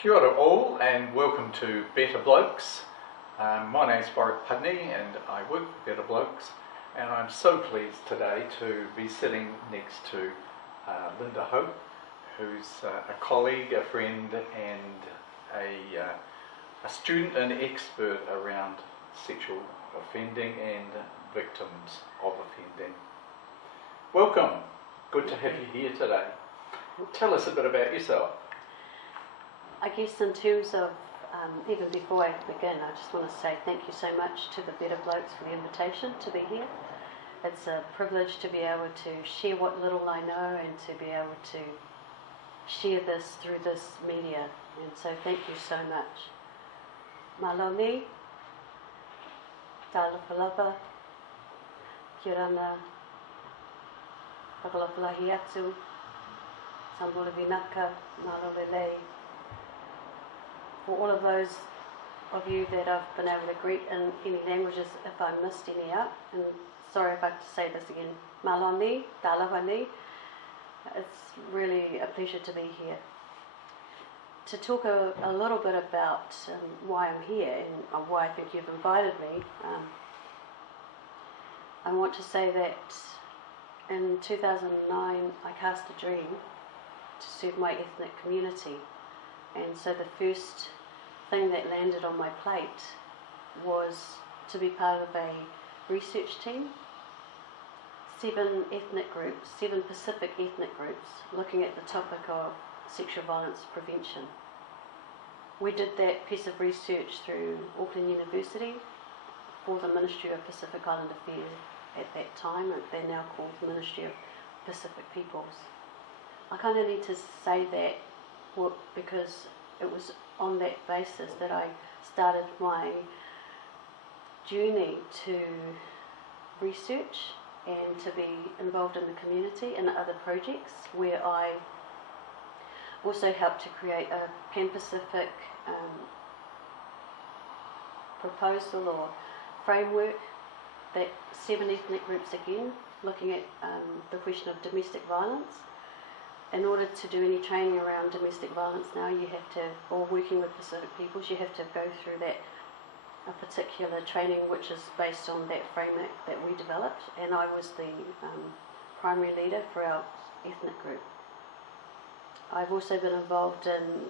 Kia ora all and welcome to Better Blokes. My name's Warwick Pudney and I work for Better Blokes, and I'm so pleased today to be sitting next to Linda-Teleo, who's a colleague, a friend and a student and expert around sexual offending and victims of offending. Welcome, good to have you here today. Tell us a bit about yourself. I guess in terms of, even before I begin, I just want to say thank you so much to the Better Blokes for the invitation to be here. It's a privilege to be able to share what little I know and to be able to share this through this media, and so thank you so much. Maloni, Talapalapa, Kirana, Pakalapalahi atu, Sambola Vinaka, Malolele. For all of those of you that I've been able to greet in any languages, if I missed any out, and sorry if I have to say this again, Maloni, Talawani, it's really a pleasure to be here. To talk a little bit about why I'm here and why I think you've invited me, I want to say that in 2009 I cast a dream to serve my ethnic community, and so the first thing that landed on my plate was to be part of a research team, 7 ethnic groups, 7 Pacific ethnic groups, looking at the topic of sexual violence prevention. We did that piece of research through Auckland University for the Ministry of Pacific Island Affairs at that time, and they're now called the Ministry of Pacific Peoples. I kind of need to say that because it was on that basis that I started my journey to research and to be involved in the community and other projects, where I also helped to create a Pan-Pacific proposal or framework that 7 ethnic groups, again, looking at the question of domestic violence. In order to do any training around domestic violence now, you have to, or working with Pacific peoples, you have to go through a particular training which is based on that framework that we developed, and I was the primary leader for our ethnic group. I've also been involved in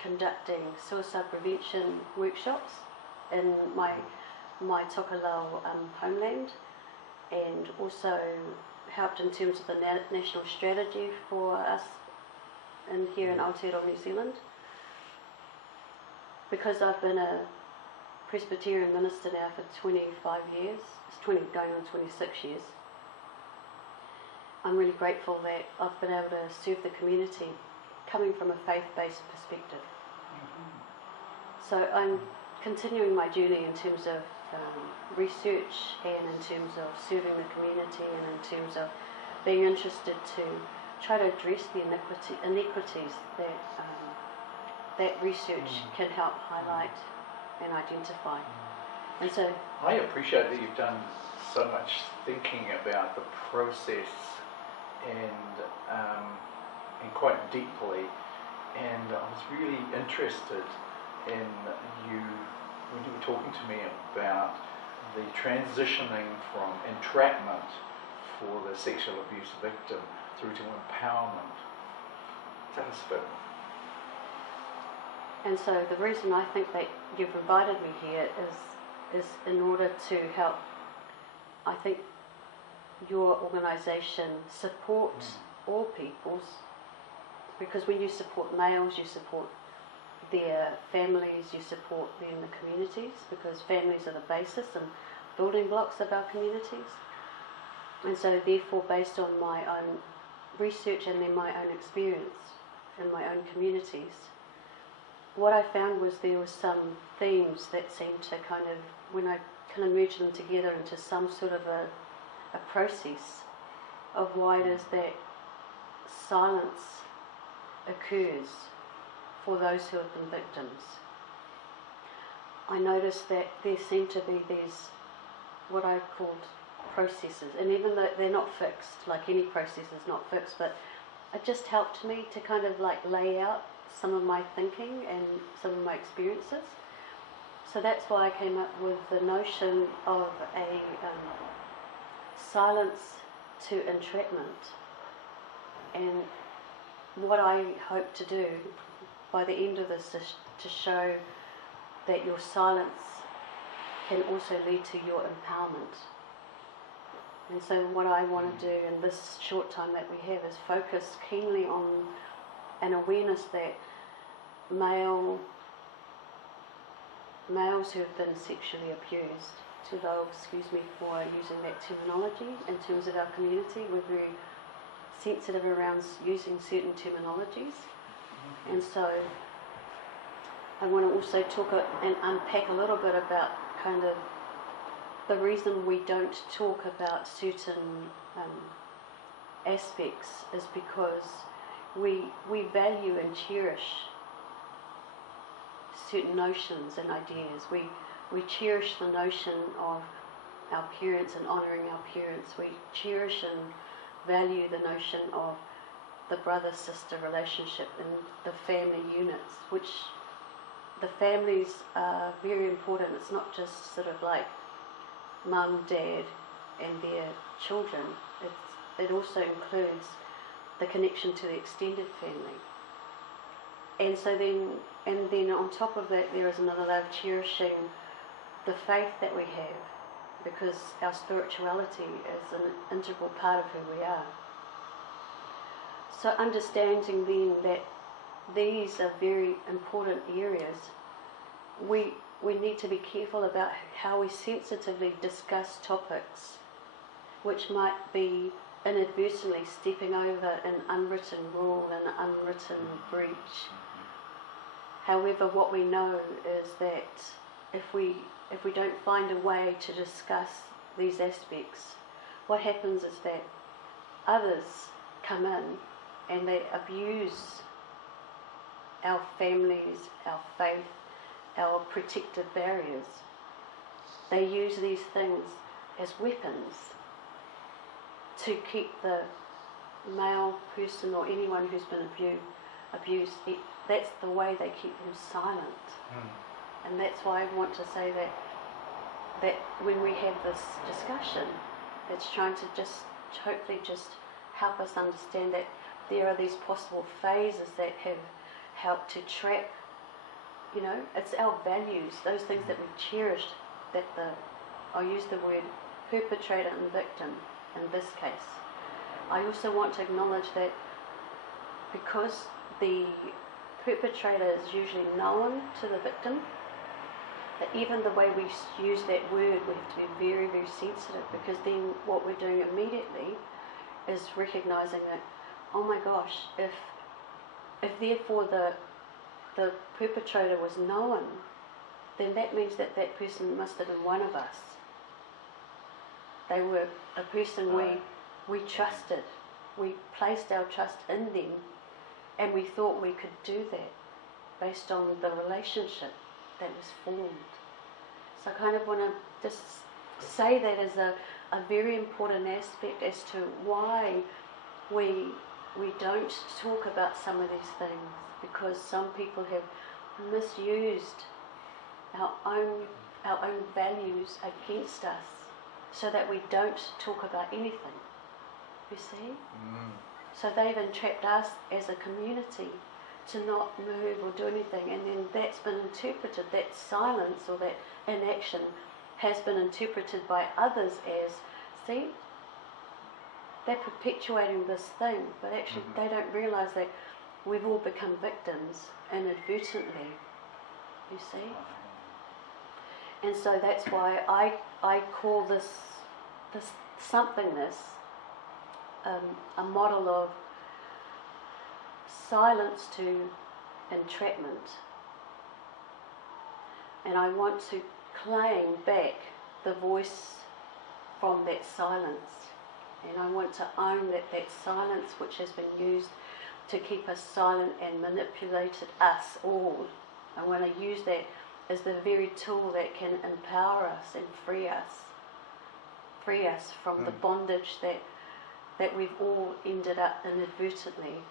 conducting suicide prevention workshops in my Tokelau homeland, and also helped in terms of the national strategy for us here in Aotearoa, New Zealand. Because I've been a Presbyterian Minister now for 25 years, it's going on 26 years, I'm really grateful that I've been able to serve the community coming from a faith-based perspective. So I'm continuing my journey in terms of research and in terms of serving the community and in terms of being interested to try to address the inequities that that research can help highlight and identify. And so I appreciate that you've done so much thinking about the process and quite deeply, and I was really interested in you when you were talking to me about the transitioning from entrapment for the sexual abuse victim through to empowerment. Tell us a bit. And so the reason I think that you've invited me here is in order to help, I think, your organisation support all peoples, because when you support males, you support their families, you support them in the communities, because families are the basis and building blocks of our communities. And so therefore, based on my own research and then my own experience in my own communities, what I found was there were some themes that seemed to kind of, when I kind of merged them together into some sort of a process of why it is that silence occurs for those who have been victims. I noticed that there seem to be these, what I called processes, and even though they're not fixed, like any process is not fixed, but it just helped me to kind of like lay out some of my thinking and some of my experiences. So that's why I came up with the notion of a silence to entrapment. And what I hope to do by the end of this is to show that your silence can also lead to your empowerment. And so what I want to do in this short time that we have is focus keenly on an awareness that males who have been sexually abused, although, excuse me for using that terminology, in terms of our community, we're very sensitive around using certain terminologies. And so I want to also talk and unpack a little bit about kind of the reason we don't talk about certain aspects is because we value and cherish certain notions and ideas. We cherish the notion of our parents and honouring our parents. We cherish and value the notion of the brother-sister relationship and the family units, which the families are very important. It's not just sort of like mum, dad and their children. It also includes the connection to the extended family. And so then on top of that, there is another love, cherishing the faith that we have, because our spirituality is an integral part of who we are. So understanding then that these are very important areas, we need to be careful about how we sensitively discuss topics which might be inadvertently stepping over an unwritten rule and an unwritten breach. However, what we know is that if we don't find a way to discuss these aspects, what happens is that others come in and they abuse our families, our faith, our protective barriers. They use these things as weapons to keep the male person or anyone who's been abused. That's the way they keep them silent. And that's why I want to say that when we have this discussion, it's trying to just hopefully just help us understand that there are these possible phases that have helped to track, it's our values, those things that we've cherished, that I'll use the word perpetrator and victim in this case. I also want to acknowledge that because the perpetrator is usually known to the victim, that even the way we use that word, we have to be very, very sensitive, because then what we're doing immediately is recognizing that, oh my gosh, if therefore the perpetrator was known, then that means that person must have been one of us. They were a person we trusted. We placed our trust in them, and we thought we could do that based on the relationship that was formed. So I kind of want to just say that as a very important aspect as to why we don't talk about some of these things, because some people have misused our own values against us, so that we don't talk about anything. You see? So they've entrapped us as a community to not move or do anything, and then that's been interpreted, that silence or that inaction has been interpreted by others as, see, they're perpetuating this thing, but actually they don't realise that we've all become victims inadvertently, you see. And so that's why I call this somethingness a model of silence to entrapment. And I want to claim back the voice from that silence. And I want to own that silence which has been used to keep us silent and manipulated us all. I want to use that as the very tool that can empower us and free us from the bondage that we've all ended up inadvertently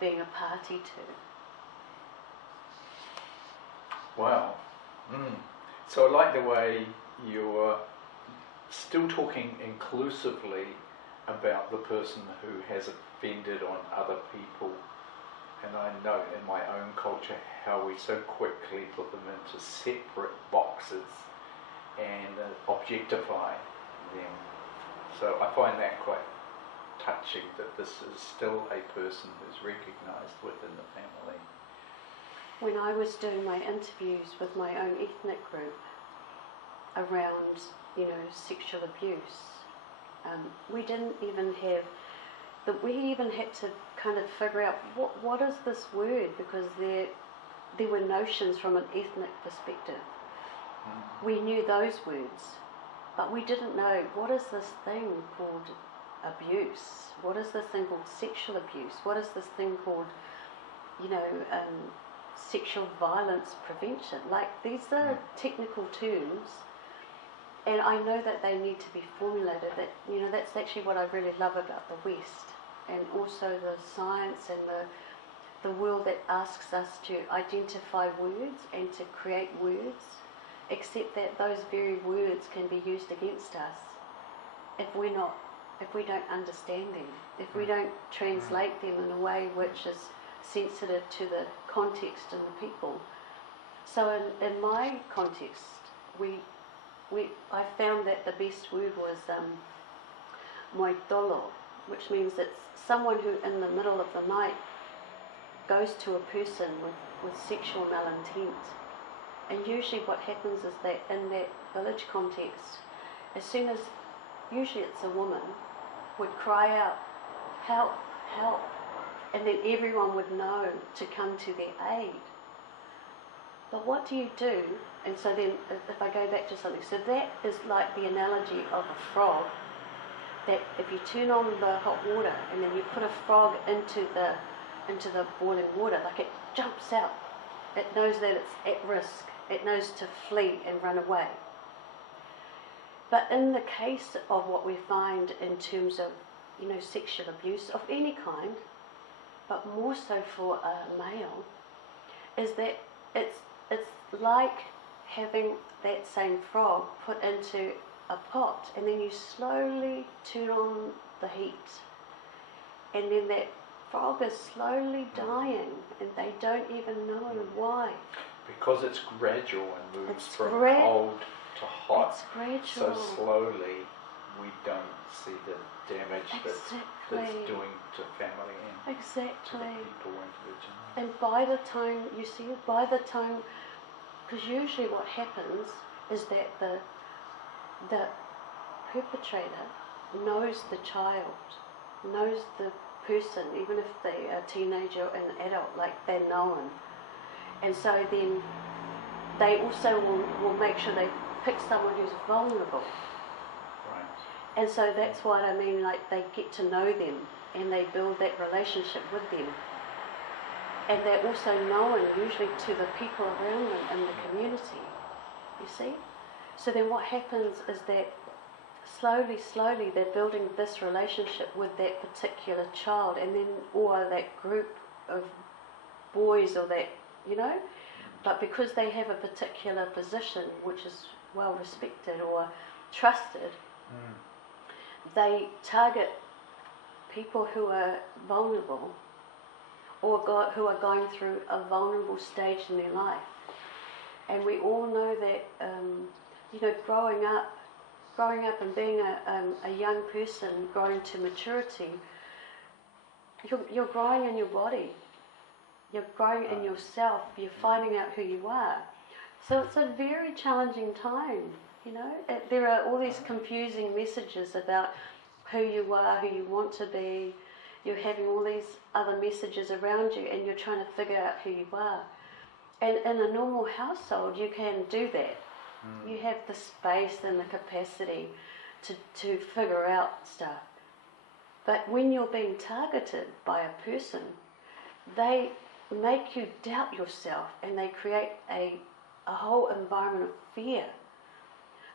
being a party to. So I like the way you're still talking inclusively about the person who has offended on other people. And I know in my own culture how we so quickly put them into separate boxes and objectify them. So I find that quite touching, that this is still a person who's recognised within the family. When I was doing my interviews with my own ethnic group around, sexual abuse, we didn't even have that. We even had to kind of figure out what is this word, because there were notions from an ethnic perspective. We knew those words, but we didn't know what is this thing called abuse. What is this thing called sexual abuse? What is this thing called, sexual violence prevention? Like, these are technical terms, and I know that they need to be formulated. That, that's actually what I really love about the West, and also the science and the world that asks us to identify words and to create words, except that those very words can be used against us if we don't understand them, if we don't translate them in a way which is sensitive to the context and the people. So in my context, I found that the best word was moitolo, which means it's someone who in the middle of the night goes to a person with sexual malintent. And usually what happens is that in that village context, as soon as, usually it's a woman, would cry out, help, help, and then everyone would know to come to their aid. But what do you do? And so then, if I go back to something, so that is like the analogy of a frog, that if you turn on the hot water and then you put a frog into the boiling water, like, it jumps out. It knows that it's at risk. It knows to flee and run away. But in the case of what we find in terms of, sexual abuse of any kind, but more so for a male, is that it's like having that same frog put into a pot, and then you slowly turn on the heat, and then that frog is slowly dying, and they don't even know why. Because it's gradual and moves from cold to hot. It's gradual. So slowly we don't see the damage that's doing to family and to the people and to the generation. And by the time, because usually what happens is that the perpetrator knows the child, knows the person, even if they are a teenager and an adult, like, they're known. And so then they also will make sure they pick someone who's vulnerable. Right. And so that's what I mean, like, they get to know them and they build that relationship with them. And they're also known usually to the people around them in the community, you see? So then what happens is that slowly they're building this relationship with that particular child, and then, or that group of boys, or that, but because they have a particular position which is well respected or trusted, they target people who are vulnerable, or who are going through a vulnerable stage in their life. And we all know that, growing up and being a young person, growing to maturity, you're growing in your body, you're growing in yourself, you're finding out who you are. So it's a very challenging time, There are all these confusing messages about who you are, who you want to be. You're having all these other messages around you, and you're trying to figure out who you are. And in a normal household, you can do that. You have the space and the capacity to figure out stuff. But when you're being targeted by a person, they make you doubt yourself, and they create a whole environment of fear.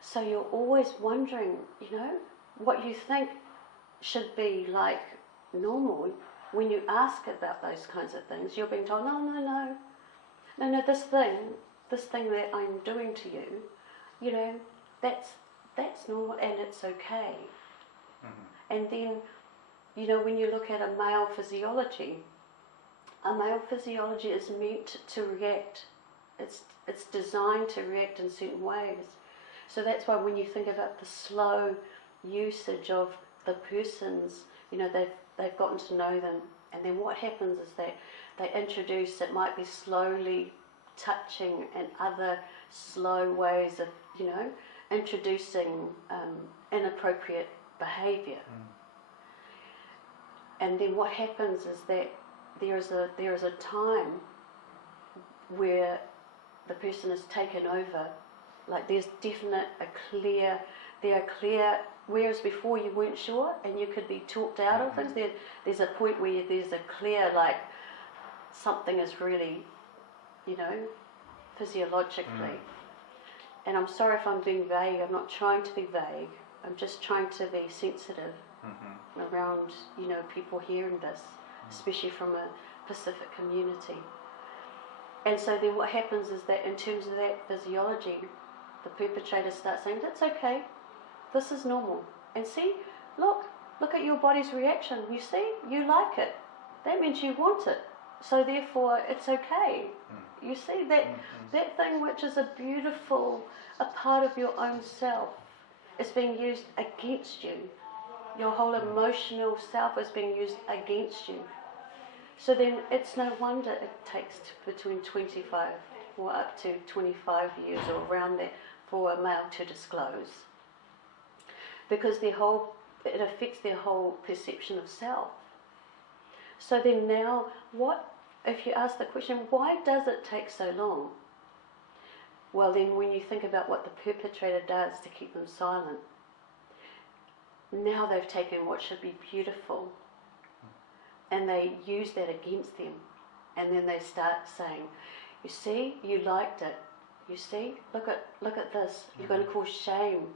So you're always wondering, what you think should be like normal. When you ask about those kinds of things, you're being told, no, this thing that I'm doing to you, you know, that's normal and it's okay. Mm-hmm. And then, you know, when you look at a male physiology is meant to react. It's designed to react in certain ways. So that's why when you think about the slow usage of the persons, you know, they've gotten to know them, and then what happens is that they introduce, it might be slowly touching and other slow ways of, you know, introducing inappropriate behaviour. And then what happens is that there is a time where the person is taken over, like there's there are clear, whereas before you weren't sure and you could be talked out of things, there's a point where there's a clear, like, something is really, you know, physiologically. And I'm sorry if I'm being vague, I'm not trying to be vague, I'm just trying to be sensitive around, you know, people hearing this, especially from a Pacific community. And so then what happens is that in terms of that physiology, the perpetrator starts saying, that's okay, this is normal. And see, look at your body's reaction. You see, you like it. That means you want it. So therefore, it's okay. You see, that thing which is a part of your own self is being used against you. Your whole emotional self is being used against you. So then it's no wonder it takes between 25 or up to 25 years or around there for a male to disclose. Because it affects their whole perception of self. So then now, if you ask the question, why does it take so long? Well then when you think about what the perpetrator does to keep them silent, now they've taken what should be beautiful and they use that against them. And then they start saying, you see, you liked it. You see, look at this. You're going to cause shame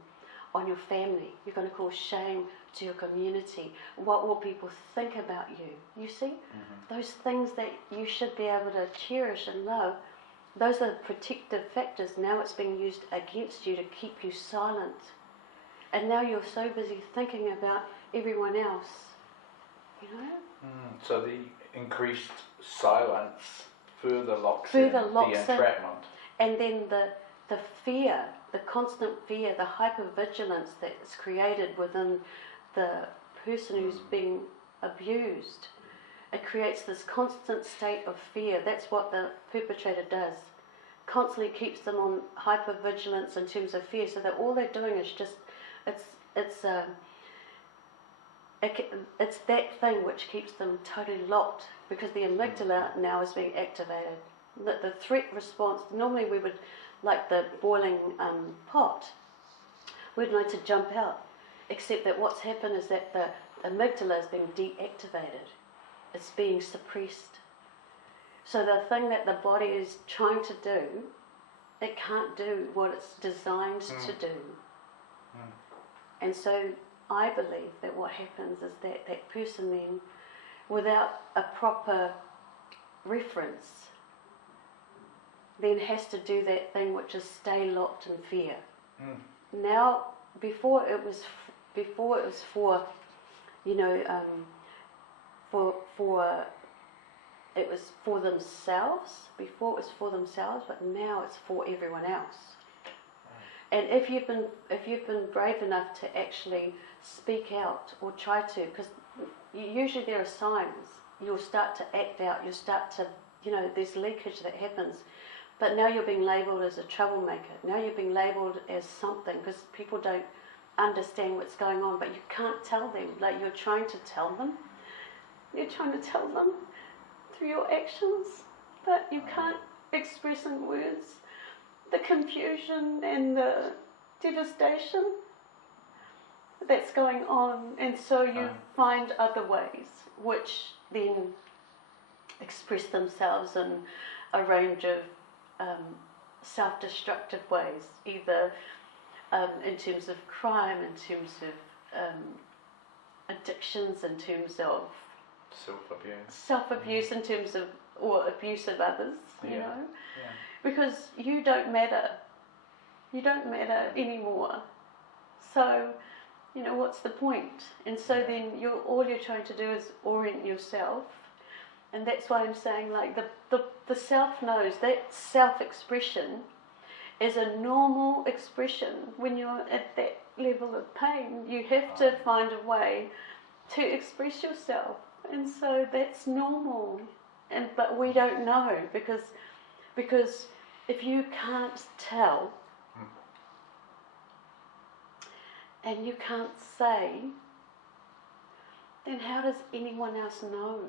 on your family. You're going to cause shame to your community. What will people think about you? You see, those things that you should be able to cherish and love, those are the protective factors. Now it's being used against you to keep you silent. And now you're so busy thinking about everyone else, you know? So the increased silence further locks in the entrapment. And then the fear, the constant fear, the hypervigilance that's created within the person who's being abused. It creates this constant state of fear. That's what the perpetrator does. Constantly keeps them on hypervigilance in terms of fear, so that all they're doing is just, it's that thing which keeps them totally locked, because the amygdala now is being activated. The threat response, normally we would, like the boiling pot, we'd like to jump out, except that what's happened is that the amygdala is being deactivated. It's being suppressed. So the thing that the body is trying to do, it can't do what it's designed to do. And so I believe that what happens is that that person then, without a proper reference, then has to do that thing which is stay locked in fear. Now, before it was for, you know, it was for themselves. Before it was for themselves, but now it's for everyone else. And if you've been brave enough to actually speak out or try to, because usually there are signs, you'll start to act out, you'll start to, you know, there's leakage that happens. But now you're being labelled as a troublemaker. Now you're being labelled as something, because people don't understand what's going on, but you can't tell them. Like, you're trying to tell them. You're trying to tell them through your actions, but you can't express in words the confusion and the devastation that's going on. And so you find other ways which then express themselves in a range of self-destructive ways, either in terms of crime, in terms of addictions, in terms of self-abuse, in terms of, or abuse of others, you know, because you don't matter. You don't matter anymore. So, you know, what's the point? And so then all you're trying to do is orient yourself. And that's why I'm saying, like, the self knows that self-expression is a normal expression. When you're at that level of pain, you have to find a way to express yourself. And so that's normal. But we don't know, because if you can't tell and you can't say, then how does anyone else know?